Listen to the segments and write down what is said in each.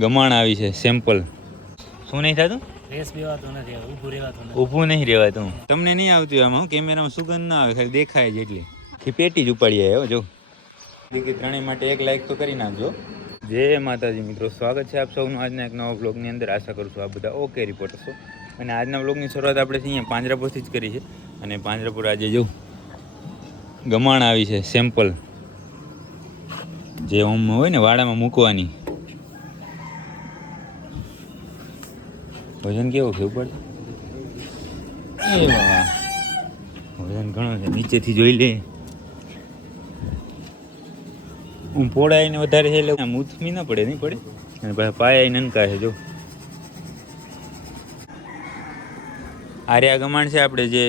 ગમાણ આવી છે સેમ્પલ શું નહીં થતું? રેસ બેવાતો નથી ઊભું રહેવાતું ઊભું નહીં રહેવાતું. તમને નહીં આવતું આમાં કેમેરામાં સુગંધ ના આવે ખાલી દેખાય જ એટલી. કે પેટી જ ઉપાડી આવ્યો જો. ત્રણેય માટે એક લાઈક તો કરી નાખજો. જય માતાજી મિત્રો. સ્વાગત છે આપ સૌનું આજના એક નવા બ્લોગની અંદર. આશા કરું છું આ બધા ઓકે રિપોર્ટર છો અને આજના બ્લોગની શરૂઆત આપણે અહીંયા પાંજરાપુરથી જ કરી છે. અને પાંજરાપુર આજે જો ગમાણ આવી છે સેમ્પલ જે ઓમ હોય ને વાડામાં મૂકવાની. વજન કેવું છે ઉપર? એ બાબા. વજન ઘણો છે નીચેથી જોઈ લે. હું પોળાઈને વધારે છે એટલે આમ ના પડે નહીં પડે? અને પાછા પાયા નનકા છે જો. આર્યા ગમાણ છે આપણે જે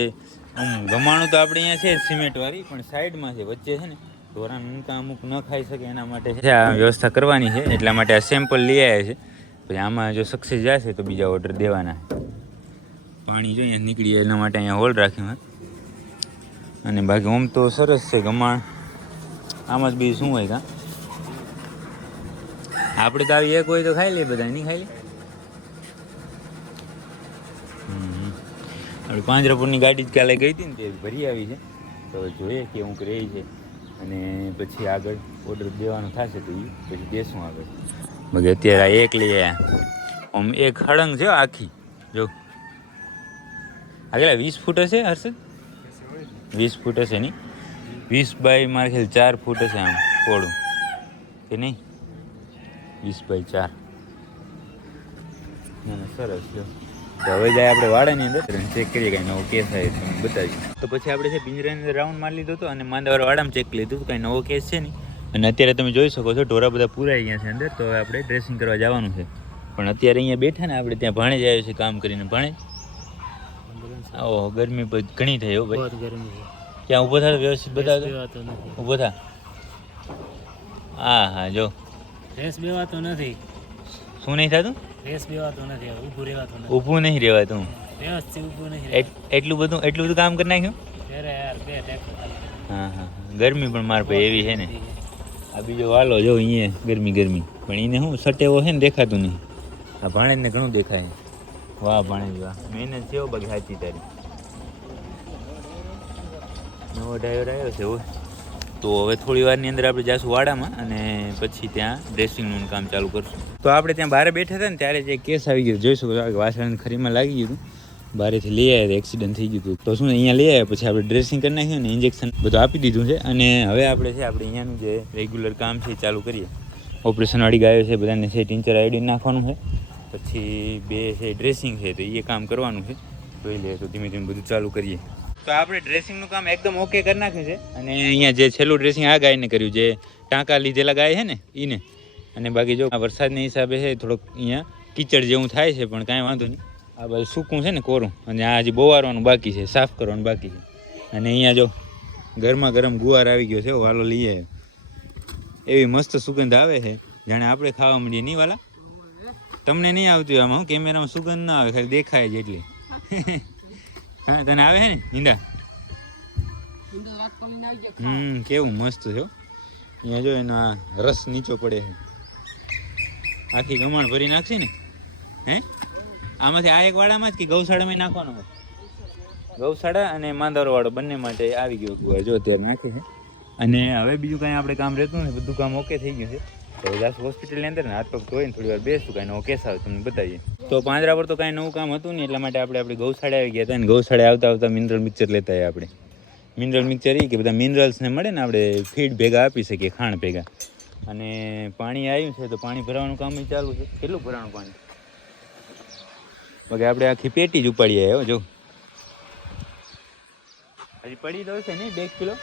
ગમાણું તો આપણે અહીંયા છે સિમેન્ટ વાળી પણ સાઈડમાં છે વચ્ચે છે ને ઢોરા નનકા અમુક ન ખાઈ શકે એના માટે છે. આ વ્યવસ્થા કરવાની છે એટલા માટે આ સેમ્પલ લઈ આવ્યા છે. પછી આમાં જો સક્સેસ જશે તો બીજા ઓર્ડર દેવાના. પાણી જો અહીંયા નીકળી જાય, એના માટે અહીંયા હોલ રાખ્યું હે અને બાકી ઓમ તો સરસ છે ગમાણ આમાં જ બીજું શું હોય કા? આપણે તો આવી એક હોય તો ખાઈ લઈએ બધા નહીં ખાઈ લે હમ. આપણે પાંજરાપુરની ગાડી જ કાલે ગઈ હતી ને તે ભરી આવી છે. તો જોઈએ કે હું રહી છે. અને પછી આગળ ઓર્ડર દેવાનો થશે તો એ પછી દેશું આગળ. બાકી અત્યારે આ એક લઈ આવ્યા આમ એક હળંગ છે આખી. જો. આ કેટલા, વીસ ફૂટ હશે, હર્ષદ? વીસ ફૂટ હશે નહીં? વીસ બાય મારે ખ્યાલ ચાર ફૂટ હશે આમ, પોળું. કે નહીં? વીસ બાય ચાર. સરસ, જો. હવે જાય આપણે વાડાની અંદર. ચેક કરીએ કાંઈ નવો કેસ આવે તમને બતાવીએ તો પછી આપણે છે પિંજરાની અંદર રાઉન્ડ મારી લીધો હતો અને માંદાવાળા વાડામાં ચેક લીધું કાંઈ નવો કેસ છે નહીં. અને અત્યારે તમે જોઈ શકો છો ઢોરા બધા પૂરાઈ ગયા છે અંદર તો હવે આપણે ડ્રેસિંગ કરવા જવાનું છે. પણ અત્યારે અહીંયા બેઠા ને આપણે ત્યાં ભાણે જ આવ્યો છે કામ કરીને ભાણે. ઓહો ગરમી ઘણી થઈ હો ભાઈ. ગરમી ત્યાં ઊભો થાય વ્યવસ્થિત નથી. ઊભો થા. હા હા જો. રેસ બેવાતો નથી. શું નહીં થતું? રેસ બેવાતો નથી ઊભું રહેવાતું ઊભું નહીં રહેવાતું વ્યવસ્થિત ઊભું નહીં એટલું બધું એટલું બધું કામ કરી નાખ્યું? હા હા. ગરમી પણ માર ભાઈ એવી છે ને. આ બીજો વાલો જો અહીંયા ગરમી ગરમી. પણ એને શું સટેવો છે ને દેખાતું નહીં. આ ભાણેજને ઘણું દેખાય. વાહ ભાણેજ, વાહ. મહેનત છે બાકી સાચી તારી. નવો ડ્રાઈવર આવ્યો છે હોય તો હવે થોડી વારની અંદર આપણે જઈશું વાડામાં અને પછી ત્યાં ડ્રેસિંગનું કામ ચાલુ કરશું. તો આપણે ત્યાં બહાર બેઠા હતા ને ત્યારે જે કેસ આવી ગયો. જોઈ શકો છો વાસણ ખરીમાં લાગી ગયું હતું. બહારેથી લઈ આવ્યા એક્સિડન્ટ થઈ ગયું હતું તો શું, અહીંયા લઈ આવ્યા પછી આપણે ડ્રેસિંગ કરી નાખ્યું ને ઇન્જેક્શન બધું આપી દીધું છે. અને હવે આપણે છે, આપણે અહીંયાનું જે રેગ્યુલર કામ છે એ ચાલુ કરીએ. ઓપરેશનવાળી ગાયો છે, બધાને છે ટીચર આઈડી નાખવાનું છે. પછી બે છે ડ્રેસિંગ છે, તો એ કામ કરવાનું છે. જોઈ લઈએ તો ધીમે ધીમે બધું ચાલુ કરીએ. તો આપણે ડ્રેસિંગનું કામ એકદમ ઓકે કરી નાખ્યું છે. અને અહીંયા જે છેલ્લું ડ્રેસિંગ આ ગાયને કર્યું, જે ટાંકા લીધેલા ગાય છે ને એને અને બાકી જો આ વરસાદના હિસાબે છે, થોડોક અહીંયા કીચડ જેવું થાય છે, પણ કાંઈ વાંધો નહીં. આ બધું સૂકું છે ને કોરું? અને આ હજી બોવારવાનું બાકી છે સાફ કરવાનું બાકી છે. અને અહીંયા જો ગરમા ગરમ ગુવાર આવી ગયો છે વાલો લઈ આવ્યો એવી મસ્ત સુગંધ આવે છે જાણે આપણે ખાવા માંડીએ. નહીં વાલા? તમને નહીં આવતું આમાં હું કેમેરામાં સુગંધ ના આવે ખાલી દેખાય જ એટલી. હા. તને આવે છે ને ઈંડા? હમ કેવું મસ્ત છે હો. અહીંયા જો એનો આ રસ નીચો પડે છે. આખી ગમાણ ભરી નાખશે ને હે? આમાંથી આ એક વાડામાં જ કે ગૌશાળામાં નાખવાનો હોય? ગૌશાળા અને માંદારો વાળો બંને માટે આવી ગયો ગુવાર જો અત્યારે નાખે છે. અને હવે બીજું કાંઈ આપણે કામ રહેતું ને બધું કામ ઓકે થઈ ગયું છે. તો જાશું હોસ્પિટલની અંદર ને હાથ પગ ધોઈને થોડી વાર બેસતું કાંઈ નવો કેસ આવે તમને બતાવીએ. તો પાંદરા પર તો કાંઈ નવું કામ હતું નહીં, એટલા માટે આપણે આપણી ગૌશાળા આવી ગયા હતા અને ગૌશાળા આવતા આવતા મિનરલ મિક્સર લેતા આપણે. મિનરલ મિક્સર એ કે બધા મિનરલ્સને મળે ને આપણે ફીડ ભેગા આપી શકીએ ખાણ ભેગા. અને પાણી આવ્યું છે તો પાણી ભરવાનું કામ ચાલુ છે. કેટલું ભરાવાનું પાણી? બાકી આપણે આખી પેટી જ ઉપાડી આવ્યો જો. હજી પડી તો છે નહીં બે કિલો?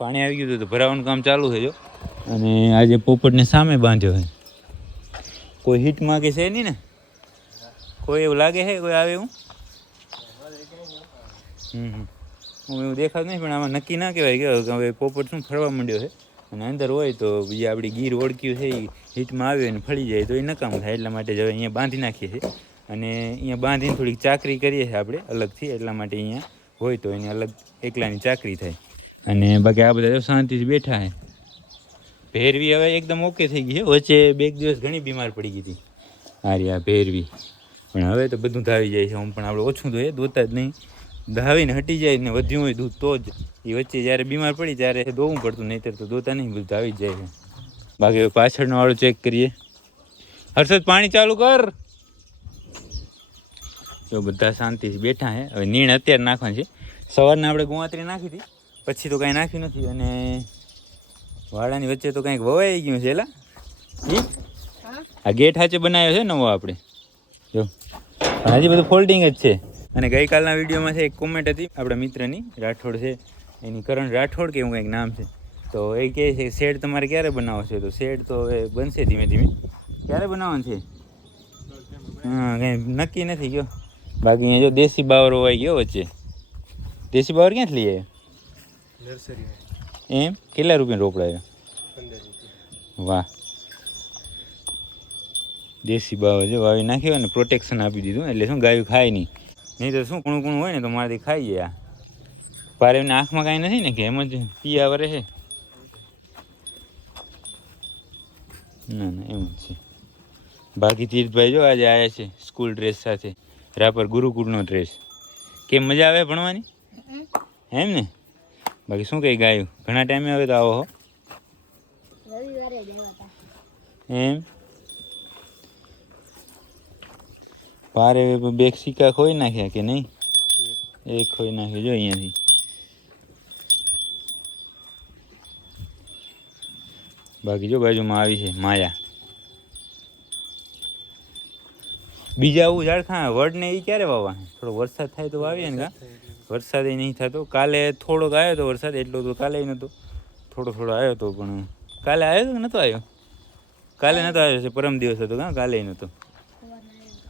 પાણી આવી ગયું હતું તો ભરાવાનું કામ ચાલુ છે જો. અને આજે પોપટને સામે બાંધ્યો છે. કોઈ હિટમાં કે છે નહીં ને? કોઈ એવું લાગે છે કોઈ આવે એવું? હમ હમ. હું એવું દેખાતું નહીં પણ આમાં નક્કી ના કહેવાય કે હવે પોપટ શું ફરવા માંડ્યો છે. અને અંદર હોય તો બીજી આપણી ગીર ઓળખ્યું છે એ હીટમાં આવે અને ફળી જાય, તો એ નકામ થાય. એટલા માટે જ હવે અહીંયા બાંધી નાખીએ છીએ. અને અહીંયા બાંધીને થોડીક ચાકરી કરીએ છીએ આપણે, અલગથી. એટલા માટે અહીંયા હોય તો એની અલગ એકલાની ચાકરી થાય. અને બાકી આ બધા શાંતિથી બેઠા હે ભેરવી હવે એકદમ ઓકે થઈ ગઈ છે. વચ્ચે બે દિવસ ઘણી બીમાર પડી ગઈ હતી. હારી આ ભેરવી. પણ હવે તો બધું ધાવી જાય છે. આમ પણ આપણે ઓછું જોઈએ ધોતા જ નહીં. ધાવીને હટી જાય ને વધ્યું હોય દૂધ તો જ. એ વચ્ચે જ્યારે બીમાર પડી ત્યારે દોવું પડતું નહીં તો દોતા નહીં બધું ધાવી જાય. બાકી પાછળનો વાળો ચેક કરીએ. હર્ષદ પાણી ચાલુ કર. તો બધા શાંતિથી બેઠા છે હવે નીણ અત્યારે નાખવાની છે. સવારના આપણે ગુવાતરી નાખી હતી. પછી તો કાંઈ નાખ્યું નથી અને વાડાની વચ્ચે તો કાંઈક વવાઈ ગયું છે એલા. આ ગેટ હાચે બનાવ્યો છે નવો આપણે. જો. હજી બધું ફોલ્ડિંગ જ છે. અને ગઈકાલના વિડીયોમાં છે એક કોમેન્ટ હતી આપણા મિત્રની રાઠોડ છે. એની કરણ રાઠોડ કે એવું કંઈક નામ છે. તો એ કહે છે શેડ તમારે ક્યારે બનાવો છે? તો શેડ તો હવે બનશે ધીમે ધીમે. ક્યારે બનાવવાનું છે? હા કંઈ નક્કી નથી ગયો. બાકી અહીંયા જો દેશી બાવરો હોય ગયો વચ્ચે. દેશી બાવર ક્યાંથી લઈએ એમ? કેટલા રૂપિયા. રોકડાયો વાહ. દેશી બાવર જો વાવી નાખ્યો અને પ્રોટેક્શન આપી દીધું. એટલે શું ગાયું ખાય નહીં? નહીં તો શું કુણું કુણું હોય ને તો મારાથી ખાઈ ગયા પારે એમને આંખમાં કાંઈ નથી ને કે એમ જ પિયા વરે છે. ના ના એમ જ છે. બાકી તીર્થભાઈ જો આજે આવ્યા છે સ્કૂલ ડ્રેસ સાથે. રાપર ગુરુકુળનો ડ્રેસ. કેમ મજા આવે ભણવાની? એમ ને? બાકી શું કંઈ ગાયું? ઘણા ટાઈમે આવે તો આવો હો. એમ? પારે બે સિક્કા ખોઈ નાખ્યા કે નહીં? એક ખોઈ નાખ્યો. જો અહીંયાથી. બાકી જો બાજુમાં આવી છે માયા. બીજા આવું ઝાડખા વડ ને એ ક્યારે વાવવા થોડો વરસાદ થાય તો વાવીએ ને કા? વરસાદ નહીં થતો. કાલે થોડોક આવ્યો તો વરસાદ એટલો તો કાલે નહોતો થોડો થોડો આવ્યો તો પણ કાલે આવ્યો તો કે નહોતો આવ્યો કાલે નહોતો આવ્યો છે પરમ દિવસ હતો કાં? કાલે નહોતો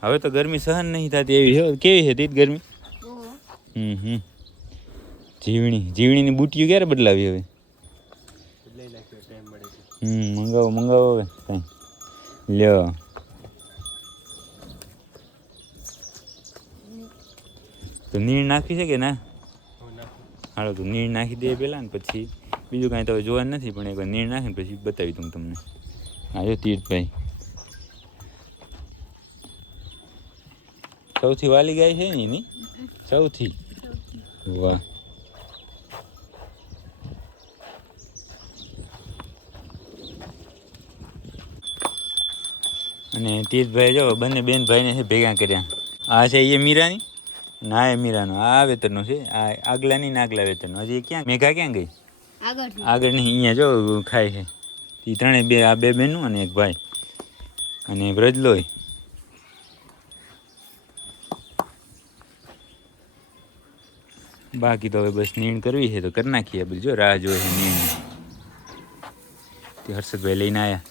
હવે તો ગરમી સહન નહીં થતી એવી છે. કેવી છે તીત ગરમી? હમ. હમ જીવણી જીવણીની બુટીઓ ક્યારે બદલાવી હવે? હમ મંગાવો મંગાવો હવે કાંઈ. લ્યો. તો નીણ નાખી છે કે ના? હાલો તો નીણ નાખી દઈએ પહેલાં ને પછી બીજું કાંઈ તો હવે જોવાનું નથી પણ એકવાર નીણ નાખીને પછી બતાવી દઉં તમને. હા જો તીર્થભાઈ સૌથી વાલી ગાય છે ને એની? સૌથી. વાહ. અને તીર્થભાઈ જો બંને બેન ભાઈને છે ભેગા કર્યા. આ છે એ મીરાની? ના એ મીરાનો. આ વેતરનો છે. આ આગલાની ને આગલા વેતરનો. હજી ક્યાં? મેઘા ક્યાં ગઈ? આગળ નહીં અહીંયા જો ખાય છે. એ ત્રણેય બે આ બે બહેનું અને એક ભાઈ. અને બ્રજલોય બાકી તો હવે બસ નીણ કરવી છે, તો કરી નાખીએ બધું જો રાહ જોઈ છે નીણ. તે હર્ષદભાઈ લઈને આવ્યા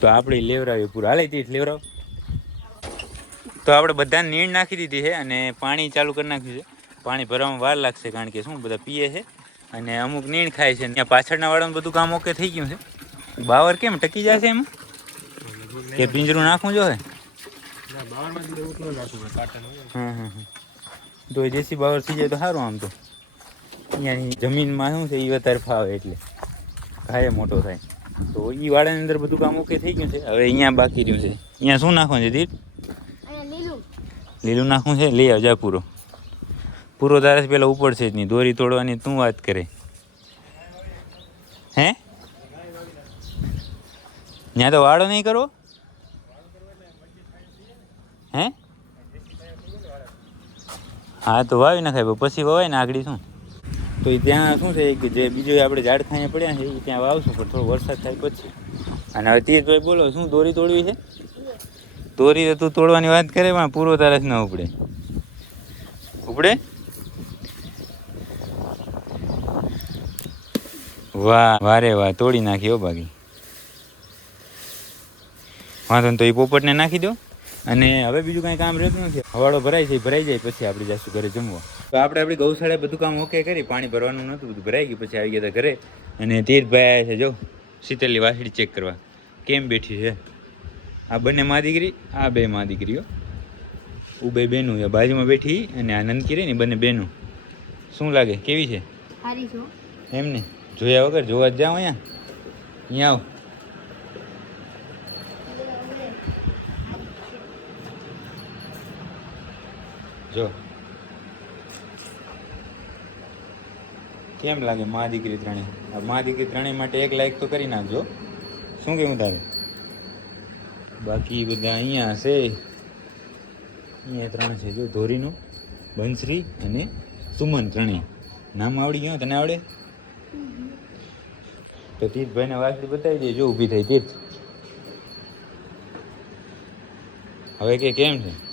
તો આપણે લેવરાવીએ પૂરા. હાલે તીર્થ લેવરાવ. તો આપણે બધા નીણ નાખી દીધી છે અને પાણી ચાલુ કરી નાખ્યું છે. પાણી ભરવામાં વાર લાગશે કારણ કે શું, બધા પીએ છે અને અમુક નીણ ખાય છે. ત્યાં પાછળના વાળાનું બધું કામ ઓકે થઈ ગયું છે. બાવર કેમ ટકી જશે એમ? કે પિંજરું નાખવું જોઈએ? હા હા હા તો એ દેશી બાવર થઈ જાય તો સારું આમ તો. અહીંયા જમીનમાં શું છે એ વધારે ફાવે એટલે. ઘાય મોટો થાય. તો એ વાડાની અંદર બધું કામ ઓકે થઈ ગયું છે. હવે અહીંયા બાકી રહ્યું છે. અહીંયા શું નાખવાનું છે દીપ? લીલું. લીલું નાખવું છે? લઈ આવજા પૂરો. પૂરો તારે પેલા ઉપર છે જ નહીં. દોરી તોડવાની તું વાત કરે. હે? ત્યાં તો વાળો નહીં કરવો હે? હા તો વાવી નાખાય પછી વવાય ને આગળ શું? તો એ ત્યાં શું છે કે જે બીજું આપણે ઝાડ ખાઈને પડ્યા છે એ ત્યાં વાવશું પણ થોડો વરસાદ થાય પછી. અને હવે તીર્થભાઈ બોલો શું દોરી તોડવી છે? દોરી તો તું તોડવાની વાત કરે પણ પૂરો તારસ ન ઉપડે. ઉપડે? વાહ વારે વાહ તોડી નાખી હો બાકી. વાંધો તો એ પોપટને નાખી દો. અને હવે બીજું કાંઈ કામ રહેતું નથી. હવાડો ભરાય છે ભરાઈ જાય પછી આપણે જઈશું ઘરે જમવા. તો આપણે આપણી ગૌશાળાએ બધું કામ ઓકે કરી પાણી ભરવાનું નહોતું બધું ભરાઈ ગયું પછી આવી ગયા હતા ઘરે. અને તીર્થભાઈ આવ્યા છે જો શીતલની વાસળી ચેક કરવા. કેમ બેઠી છે? આ બંને મા દીકરી આ બે મા દીકરીઓ. ઉભે બેનું એ બાજુમાં બેઠી અને આનંદ નંદકી ને બંને બેનું. શું લાગે? કેવી છો? એમને જોયા વગર જોવા જ જાઓ અહીંયા. અહીંયા આવ. જો. કેમ લાગે મા દીકરી ત્રણેય મા દીકરી ત્રણેય માટે એક લાઈક તો કરી નાખજો. શું કેવું તારે? બાકી બધા અહીંયા છે. અહીંયા ત્રણ છે જો, ધોરીનું બંશ્રી અને સુમન ત્રણેય નામ આવડી ગયું તને આવડે? તો તીર્થભાઈને વાસળી બતાવી દે જો ઊભી થઈ તીર્થ. હવે કે કેમ છે?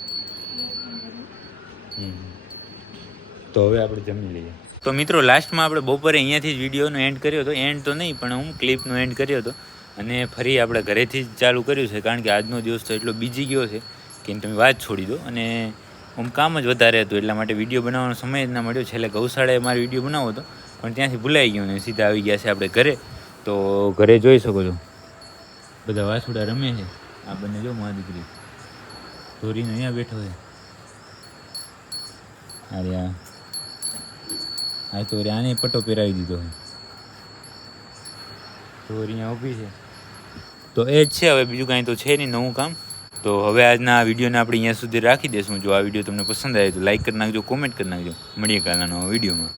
તો હવે આપણે જમી લઈએ. તો મિત્રો લાસ્ટમાં આપણે બપોરે અહીંયાથી જ વિડીયોનો એન્ડ કર્યો હતો. એન્ડ તો નહીં, પણ હું ક્લિપનો એન્ડ કર્યો હતો. અને ફરી આપણે ઘરેથી જ ચાલુ કર્યું છે, કારણ કે આજનો દિવસ તો એટલો બીજી ગયો છે કે તમે વાત છોડી દો. અને આમ કામ જ વધારે હતું, એટલા માટે વીડિયો બનાવવાનો સમય જ ના મળ્યો. છેલ્લે ગૌશાળાએ મારે વીડિયો બનાવો હતો, પણ ત્યાંથી ભૂલાઈ ગયો ને, સીધા આવી ગયા છે આપણે ઘરે. તો ઘરે જોઈ શકો છો. બધા વાસુડા રમે છે. આ બંને જો મા દીકરી. ધોરીને અહીંયા બેઠો છે. અરે આ ચોરી આને પટ્ટો પહેરાવી દીધો તો અહીંયા ઊભી છે. તો એ જ છે હવે બીજું કાંઈ તો છે નહીં નવું કામ. તો હવે આજના આ વિડીયોને આપણે અહીંયા સુધી રાખી દઈશું. જો આ વીડિયો તમને પસંદ આવે તો લાઈક કરી નાખજો કોમેન્ટ કરી નાખજો. મળીએ કાલના નવા વિડીયોમાં.